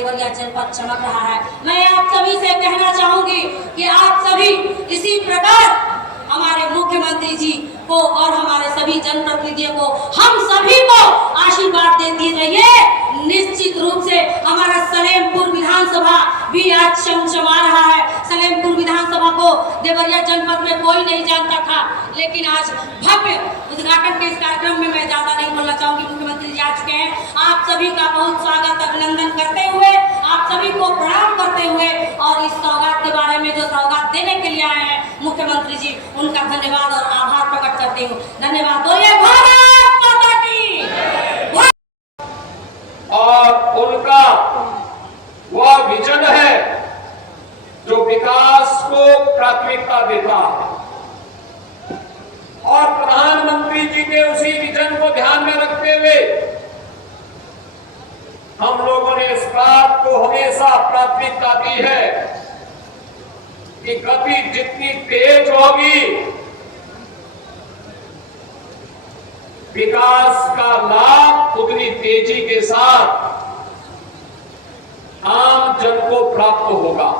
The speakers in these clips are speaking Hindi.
देवरिया जनपद चमक रहा है। मैं आप सभी से कहना चाहूंगी कि आप सभी इसी प्रकार हमारे मुख्यमंत्री जी को और हमारे सभी जनप्रतिनिधियों को, हम सभी को आशीर्वाद देते रहिए। निश्चित रूप से हमारा सलेमपुर विधानसभा भी आज चमचमा रहा है। सलेमपुर विधानसभा को देवरिया जनपद में कोई नहीं जानता था, लेकिन आज भव्य उद्घाटन के इस कार्यक्रम में मैं ज्यादा नहीं बोलना चाहूंगी, मुख्यमंत्री जी आ चुके हैं। आप सभी का बहुत स्वागत अभिनंदन करते हुए, आप सभी को प्रणाम करते हुए और इस सौगात के बारे में जो सौगात देने के लिए आए हैं मुख्यमंत्री जी, उनका धन्यवाद और आभार प्रकट करते हूँ। धन्यवाद। बोलिए भारत माता की। और उनका वह विजन है जो विकास को प्राथमिकता देता है, और प्रधानमंत्री जी के उसी विजन को ध्यान में रखते हुए हम लोगों ने इस बात को हमेशा प्राथमिकता दी है कि गति जितनी तेज होगी, विकास का लाभ उतनी तेजी के साथ आम जन को प्राप्त होगा।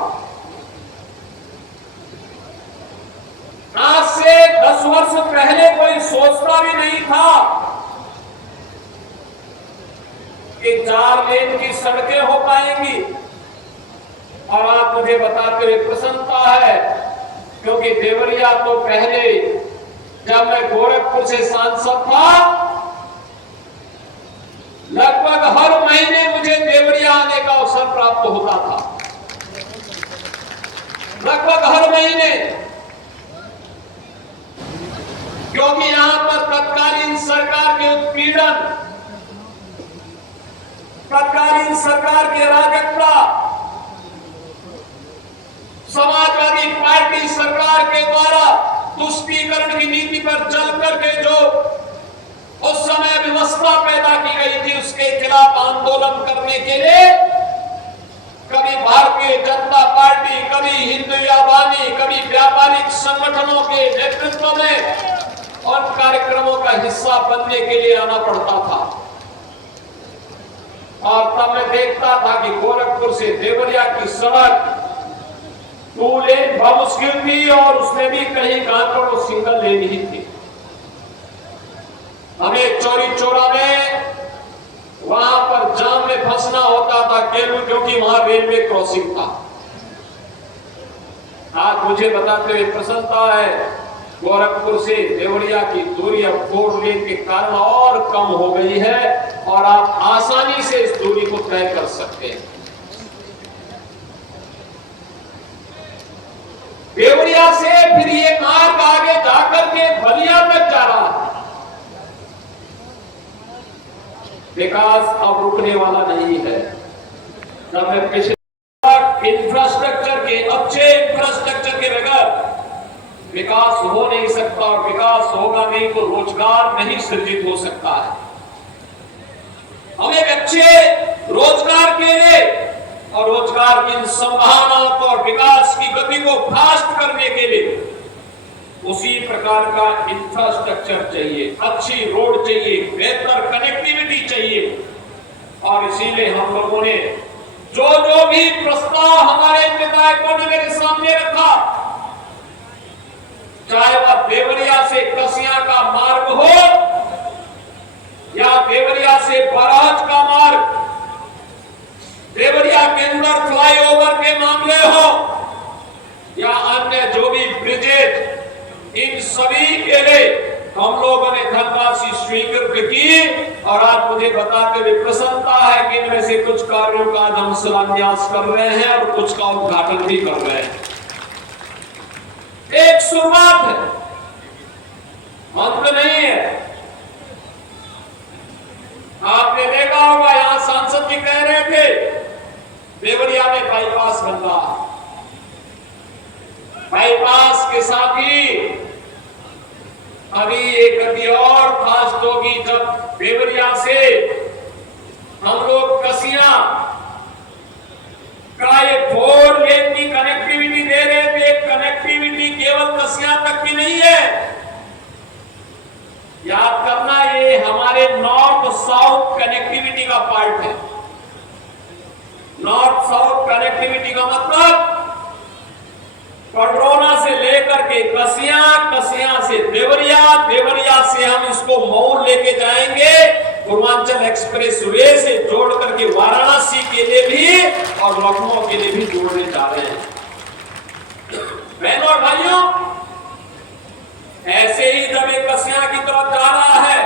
आज से 10 वर्ष पहले कोई सोचता भी नहीं था कि 4 लेन की सड़कें हो पाएंगी, और आप मुझे बताते हुए प्रसन्नता है, क्योंकि देवरिया तो पहले जब मैं गोरखपुर से सांसद था, लगभग हर महीने मुझे देवरिया आने का अवसर प्राप्त होता था, लगभग हर महीने, क्योंकि यहां पर तत्कालीन सरकार के उत्पीड़न, तत्कालीन सरकार के अराजकता, समाजवादी पार्टी सरकार के द्वारा तुष्टीकरण की नीति पर चल करके जो उस समय व्यवस्था पैदा की गई थी, उसके खिलाफ आंदोलन करने के लिए कभी भारतीय जनता पार्टी, कभी हिंदुत्ववादी, कभी व्यापारिक संगठनों के नेतृत्व में और कार्यक्रमों का हिस्सा बनने के लिए आना पड़ता था। और तब मैं देखता था कि गोरखपुर से देवरिया की सड़क 2 लेन बमुश्किल थी, और उसमें भी कहीं कांकड़ और सिंगल लेन ही थी। हमें चौरी चौरा में वहां पर जाम में फंसना होता था, क्योंकि वहां रेलवे क्रॉसिंग था। आज मुझे बताते हुए प्रसन्नता है, गोरखपुर से देवरिया की दूरी अब 4 लेन के कारण और कम हो गई है, और आप आसानी से इस दूरी को तय कर सकते हैं। देवरिया से फिर ये मार्ग आगे जाकर के बलिया तक जा रहा है। विकास अब रुकने वाला नहीं है। जब मैं पिछले इंफ्रास्ट्रक्चर के, अच्छे इंफ्रास्ट्रक्चर के बगैर विकास हो नहीं सकता, और विकास होगा नहीं तो रोजगार नहीं सृजित हो सकता है। हम एक अच्छे रोजगार के लिए और रोजगार की संभावनाओं और विकास की गति को फास्ट करने के लिए उसी प्रकार का इंफ्रास्ट्रक्चर चाहिए, अच्छी रोड चाहिए, बेहतर कनेक्टिविटी चाहिए। और इसीलिए हम लोगों ने जो जो भी प्रस्ताव हमारे विधायकों ने मेरे सामने रखा, चाहे वह देवरिया से कसिया का मार्ग हो या देवरिया से बराज का मार्ग, देवरिया के अंदर फ्लाईओवर के मामले हो या अन्य जो भी ब्रिजेज, इन सभी के लिए हम लोगों ने धनराशि स्वीकृत की। और आज मुझे बताते हुए प्रसन्नता है कि इनमें से कुछ कार्यों का आज हम शिलान्यास कर रहे हैं और कुछ का उद्घाटन भी कर रहे हैं। एक शुरुआत है, अंत नहीं है। आपने देखा होगा, यहां सांसद जी कह रहे थे देवरिया में बाईपास बन रहा। बाईपास के साथ ही अभी एक गति और फास्ट होगी, जब देवरिया से हम लोग कसिया का ये 4 लेन की कनेक्टिविटी दे रहे थे। कनेक्टिविटी केवल कसिया तक की नहीं है, याद करना, ये हमारे नॉर्थ साउथ कनेक्टिविटी का पार्ट है। नॉर्थ कनेक्टिविटी का मतलब पडरौना से लेकर के कसिया, कसिया से देवरिया, देवरिया से हम इसको मऊ लेके जाएंगे, पूर्वांचल एक्सप्रेस वे से जोड़ करके वाराणसी के लिए भी और लखनऊ के लिए भी जोड़ने जा रहे हैं। बहनों और भाइयों, ऐसे ही जब एक कसिया की तरफ जा रहा है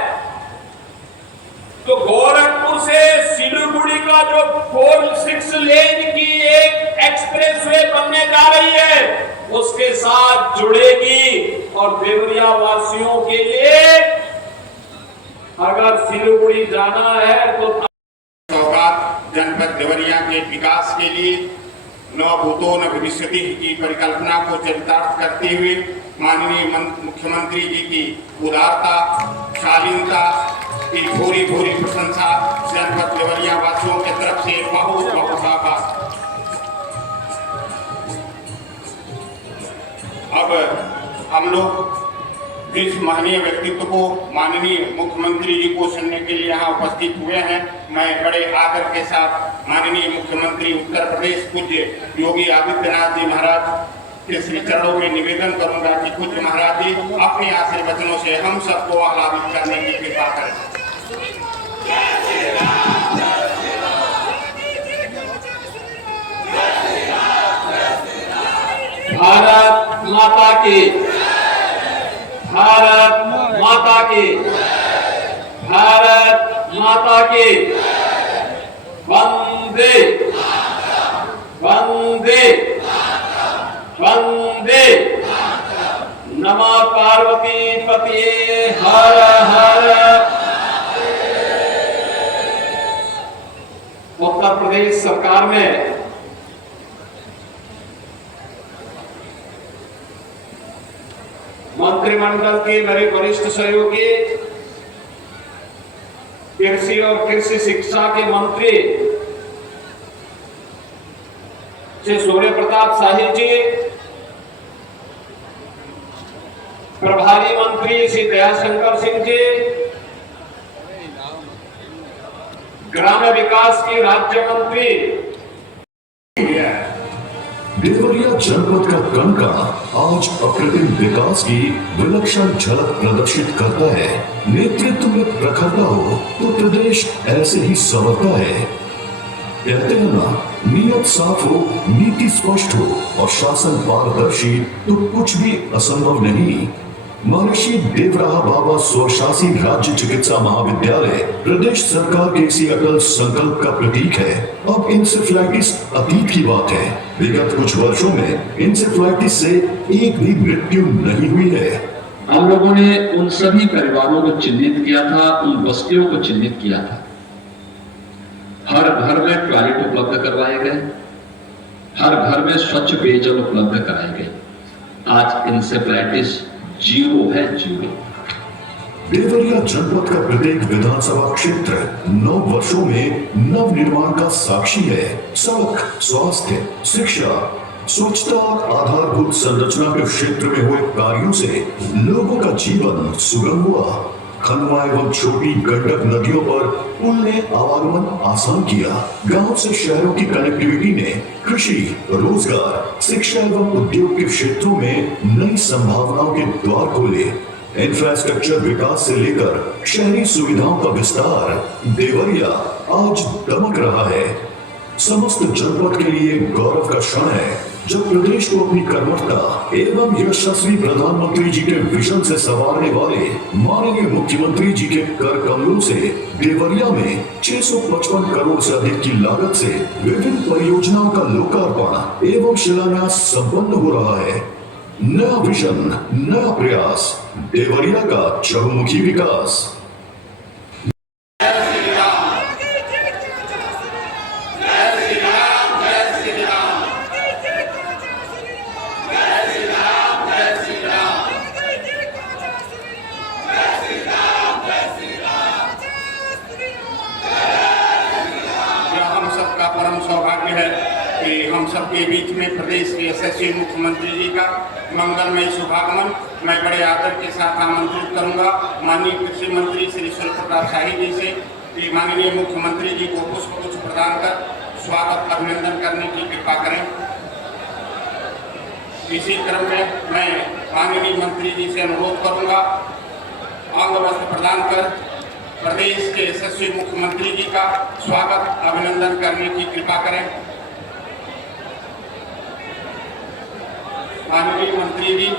तो गोरखपुर से सिलीगुड़ी का जो 4-6 लेन की एक एक्सप्रेसवे बनने जा रही है उसके साथ जुड़ेगी और देवरिया वासियों के लिए अगर सिलीगुड़ी जाना है तो सौगात जनपद देवरिया के विकास के लिए नव भूतो न भविष्यति की परिकल्पना को चरितार्थ करते हुए माननीय मुख्यमंत्री जी की उदारता, शालीनता की भूरी भूरी प्रशंसा जनपद देवरिया वासियों की तरफ से बहुत बहुत आभार। अब हम लोग जिस महनीय व्यक्तित्व को माननीय मुख्यमंत्री जी को सुनने के लिए यहाँ उपस्थित हुए हैं, मैं बड़े आदर के साथ माननीय मुख्यमंत्री उत्तर प्रदेश पूज्य योगी आदित्यनाथ जी महाराज के श्री चरणों में निवेदन करूंगा कि पूज्य महाराज जी अपने आशीर्वचनों से हम सबको आह्लादित करने की कृपा करें। भारत माता की, भारत माता की, भारत माता की, वंदे वंदे वंदे। नमः पार्वती पतिये हर हर। उत्तर प्रदेश सरकार में मंत्रिमंडल के मेरे वरिष्ठ सहयोगी कृषि और कृषि शिक्षा के मंत्री श्री सूर्य प्रताप शाही जी, प्रभारी मंत्री श्री दयाशंकर सिंह जी, ग्राम्य विकास की राज्य मंत्री। देवरिया जनपद का कणका आज अप्रतिम विकास की विलक्षण झलक प्रदर्शित करता है। नेतृत्व में प्रखरता हो तो प्रदेश ऐसे ही संवरता है। कहते हैं ना, नियत साफ हो, नीति स्पष्ट हो और शासन पारदर्शी तो कुछ भी असंभव नहीं। महर्षि देवराहा बाबा स्वशासी राज्य चिकित्सा महाविद्यालय प्रदेश सरकार के इसी अटल संकल्प का प्रतीक है। अब इंसेफ्लाइटिस अतीत की बात है। विगत कुछ वर्षों में इंसेफ्लाइटिस से एक भी मृत्यु नहीं हुई है। हम लोगों ने उन सभी परिवारों को चिन्हित किया था, उन बस्तियों को चिन्हित किया था। हर घर में टॉयलेट उपलब्ध करवाए गए, हर घर में स्वच्छ पेयजल उपलब्ध कराए गए। आज इंसेफ्लाइटिस जीरो है, जीरो। देवरिया जनपद का प्रत्येक विधानसभा क्षेत्र 9 वर्षों में नव निर्माण का साक्षी है। सड़क, स्वास्थ्य, शिक्षा, स्वच्छता और आधारभूत संरचना के क्षेत्र में हुए कार्यों से लोगों का जीवन सुगम हुआ। खनवा एवं छोटी गंडक नदियों पर पुल ने आवागमन आसान किया। गांव से शहरों की कनेक्टिविटी ने कृषि, रोजगार, शिक्षा एवं उद्योग के क्षेत्रों में नई संभावनाओं के द्वार खोले। इंफ्रास्ट्रक्चर विकास से लेकर शहरी सुविधाओं का विस्तार, देवरिया आज दमक रहा है। समस्त जनपद के लिए गौरव का क्षण है जब प्रदेश को अपनी कर्मठता एवं यशस्वी प्रधानमंत्री जी के विजन से संवारने वाले माननीय मुख्यमंत्री जी के कर कमलों से देवरिया में 655 करोड़ से अधिक की लागत से विभिन्न परियोजनाओं का लोकार्पण एवं शिलान्यास संपन्न हो रहा है। नया विजन, नया प्रयास, देवरिया का चहुमुखी विकास। परम सौभाग्य है कि हम सबके बीच में प्रदेश के यशस्वी मुख्यमंत्री जी का मंगलमय शुभागमन मैं बड़े आदर के साथ आमंत्रित करूंगा माननीय कृषि मंत्री श्री सूर्य प्रताप शाही जी से कि माननीय मुख्यमंत्री जी को पुष्पगुच्छ प्रदान कर स्वागत अभिनंदन करने की कृपा करें। इसी क्रम में मैं माननीय मंत्री जी से अनुरोध करूंगा अंग वस्त्र प्रदान कर प्रदेश के यशस्वी मुख्यमंत्री जी का स्वागत अभिनंदन करने की कृपा करें। माननीय मंत्री जी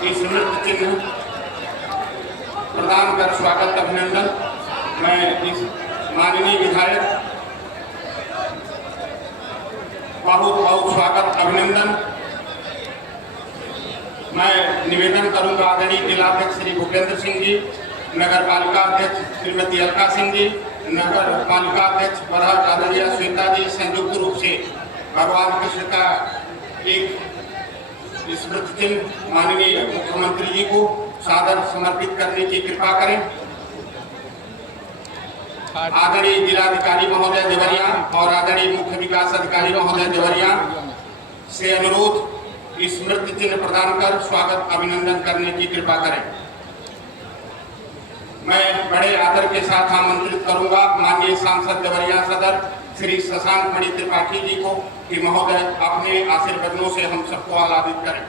की स्मृति चिन्ह प्रदान कर स्वागत अभिनंदन। मैं इस माननीय विधायक बहुत बहुत स्वागत अभिनंदन। मैं निवेदन करूंगा आदरणीय जिलाध्यक्ष श्री भूपेंद्र सिंह जी, नगर पालिका अध्यक्ष श्रीमती अलका सिंह जी, नगर पालिका अध्यक्ष बरहट आदरणीय श्वेता जी संयुक्त रूप से भगवान कृष्ण का एक स्मृति चिन्ह माननीय मुख्यमंत्री जी को सादर समर्पित करने की कृपा करें। आदरणीय जिलाधिकारी महोदय देवरिया और आदरणीय मुख्य विकास अधिकारी महोदय देवरिया से अनुरोध स्मृति चिन्ह प्रदान कर स्वागत अभिनंदन करने की कृपा करें। मैं बड़े आदर के साथ आमंत्रित करूंगा माननीय सांसद देवरिया सदर श्री शशांक मणि त्रिपाठी जी को कि महोदय अपने आशीर्वादों से हम सबको आह्लादित करें।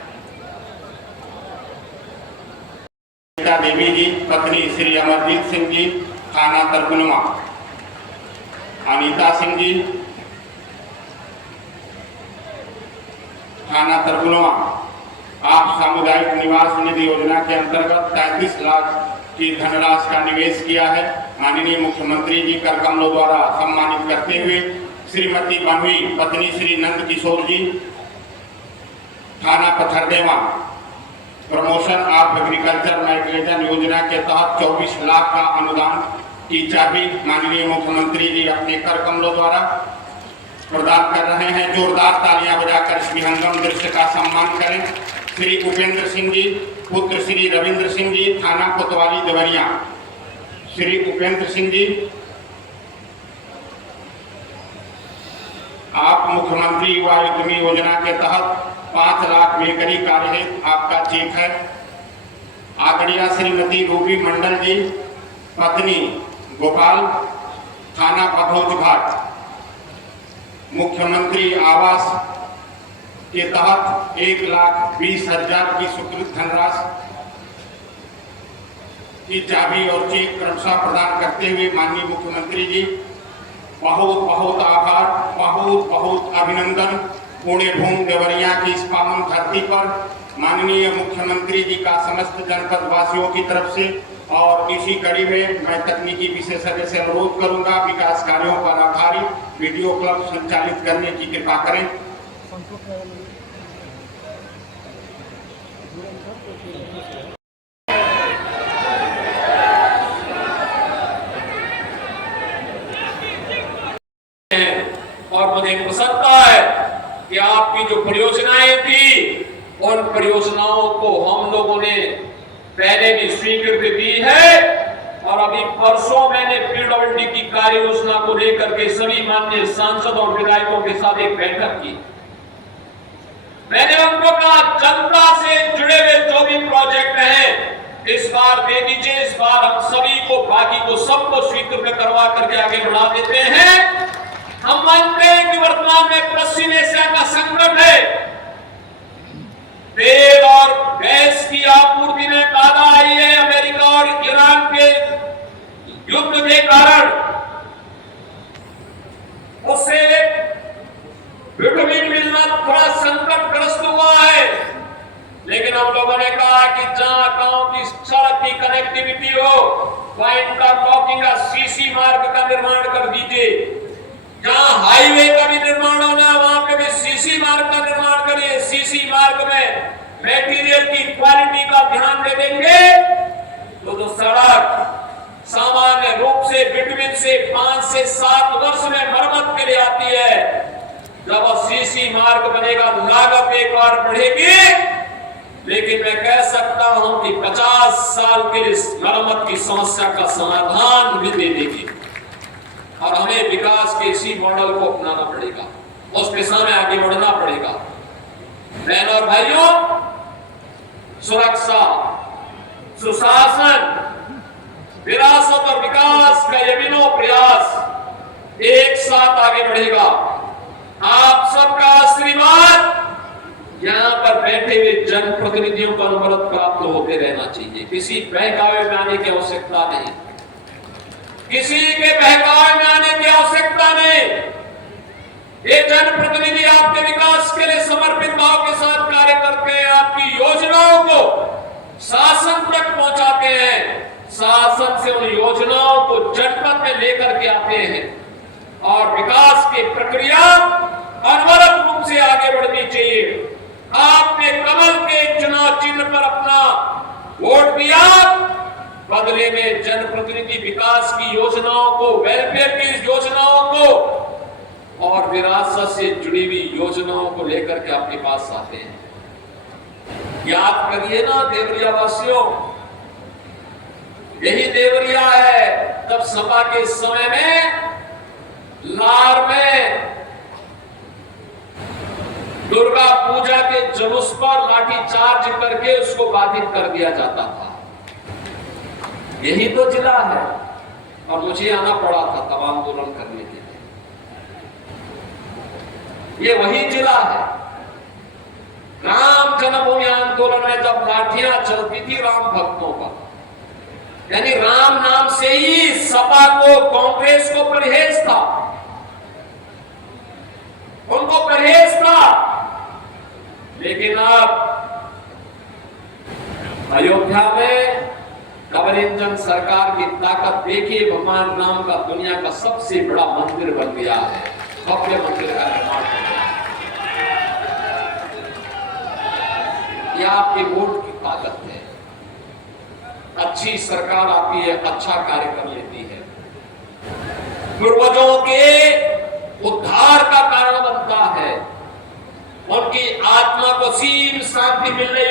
देवी जी पत्नी श्री अमरजीत सिंह जी थाना तरकुनुमा, अनीता सिंह जी थाना तरकुनुमा, आप सामुदायिक निवास निधि योजना के अंतर्गत 33 लाख की धनराशि का निवेश किया है। माननीय मुख्यमंत्री जी कर कमलों द्वारा सम्मानित करते हुए श्रीमती बनवी पत्नी श्री नंद किशोर जी थाना Pathardeva, promotion of agriculture migration योजना के तहत 24 लाख का अनुदान की चाबी माननीय मुख्यमंत्री जी अपने कर कमलों द्वारा प्रदान कर रहे हैं। जोरदार तालियां बजाकर इस विहंगम दृश्य का सम्मान करें। श्री उपेंद्र सिंह जी पुत्र श्री रविंद्र सिंह जी थाना कोतवाली देवरिया। श्री उपेंद्र सिंह जी, आप मुख्यमंत्री युवा उद्यमी योजना के तहत 5 लाख बेकरी कार्य हेतु आपका चेक है। आदरणीय श्रीमती रूबी मंडल जी पत्नी गोपाल थाना पथौज घाट, मुख्यमंत्री आवास के तहत 1,20,000 की स्वीकृत धनराशि की चाबी और चेक क्रमशः प्रदान करते हुए माननीय मुख्यमंत्री जी बहुत बहुत आभार, बहुत बहुत अभिनंदन। पुणे भूमि देवरिया की इस पावन धरती पर माननीय मुख्यमंत्री जी का समस्त जनपद वासियों की तरफ से और इसी कड़ी में मैं तकनीकी विशेषज्ञ से अनुरोध करूंगा विकास कार्यों पर आधारित वीडियो क्लब संचालित करने की कृपा करें। और मुझे प्रसन्नता है कि आपकी जो परियोजनाएं थी उन परियोजनाओं को हम लोगों ने पहले भी स्वीकृति दी है और अभी परसों मैंने पीडब्ल्यूडी की कार्य योजना को लेकर के सभी माननीय सांसद और विधायकों के साथ एक बैठक की। मैंने उनको कहा जनता से जुड़े हुए जो भी प्रोजेक्ट हैं इस बार दे दीजिए, इस बार हम सभी को बाकी को सबको स्वीकृत करवा करके आगे बढ़ा देते हैं। हम मानते हैं कि वर्तमान में पश्चिम एशिया का संकट है, तेल और गैस की आपूर्ति में बाधा आई है अमेरिका और ईरान के युद्ध के कारण, उससे विटामिन मिलना थोड़ा संकटग्रस्त हुआ है। लेकिन हम लोगों ने कहा कि जहां गांव की सड़क की कनेक्टिविटी हो वहां इंटरलॉकिंग का सीसी मार्ग का निर्माण कर दीजिए, जहां हाईवे का भी निर्माण होना है वहां पे भी सीसी मार्ग का निर्माण करिए। सीसी मार्ग में मटेरियल की क्वालिटी का ध्यान दे देंगे तो जो सड़क सामान्य रूप से बिटवीन से 5 से 7 वर्ष में मरम्मत के लिए आती है, जब सीसी मार्ग बनेगा लागत एक बार बढ़ेगी, लेकिन मैं कह सकता हूं कि 50 साल के इस मरम्मत की समस्या का समाधान भी दे देगी। और हमें विकास के इसी मॉडल को अपनाना पड़ेगा, उस दिशा में आगे बढ़ना पड़ेगा। बहनों और भाइयों, सुरक्षा, सुशासन, विरासत और विकास का ये विनोद प्रयास एक साथ आगे बढ़ेगा। आप सबका आशीर्वाद यहां पर बैठे हुए जनप्रतिनिधियों को अनवरत प्राप्त होते रहना चाहिए। किसी बहकावे में आने की आवश्यकता नहीं, किसी के बहकावे में आने की आवश्यकता नहीं। ये जनप्रतिनिधि आपके विकास के लिए समर्पित भाव के साथ कार्य करते हैं, आपकी योजनाओं को शासन तक पहुंचाते हैं, शासन से उन योजनाओं को जनपद में लेकर के आते हैं और विकास की प्रक्रिया अनवरत रूप से आगे बढ़नी चाहिए। आपने कमल के चुनाव चिन्ह पर अपना वोट दिया, बदले में जनप्रतिनिधि विकास की योजनाओं को, वेलफेयर की योजनाओं को और विरासत से जुड़ी हुई योजनाओं को लेकर के आपके पास आते हैं। याद करिए ना देवरिया वासियों, यही देवरिया है तब सपा के समय में लार में दुर्गा पूजा के जुलूस पर लाठीचार्ज करके उसको बाधित कर दिया जाता था। यही तो जिला है और मुझे आना पड़ा था तब आंदोलन करने के लिए। ये वही जिला है। राम जन्मभूमि आंदोलन में जब लाठियां चलती थी राम भक्तों पर, यानी राम नाम से ही सपा को, कांग्रेस को परहेज था, उनको परहेज था। लेकिन अब अयोध्या में डबल इंजन सरकार की ताकत देखिए, भगवान राम का दुनिया का सबसे बड़ा मंदिर बन गया है, भव्य मंदिर का निर्माण हो गया। यह आपके वोट की ताकत है। अच्छी सरकार आती है, अच्छा कार्य कर लेती है, पूर्वजों के उद्धार का कारण बनता है, उनकी आत्मा को सीम शांति मिलने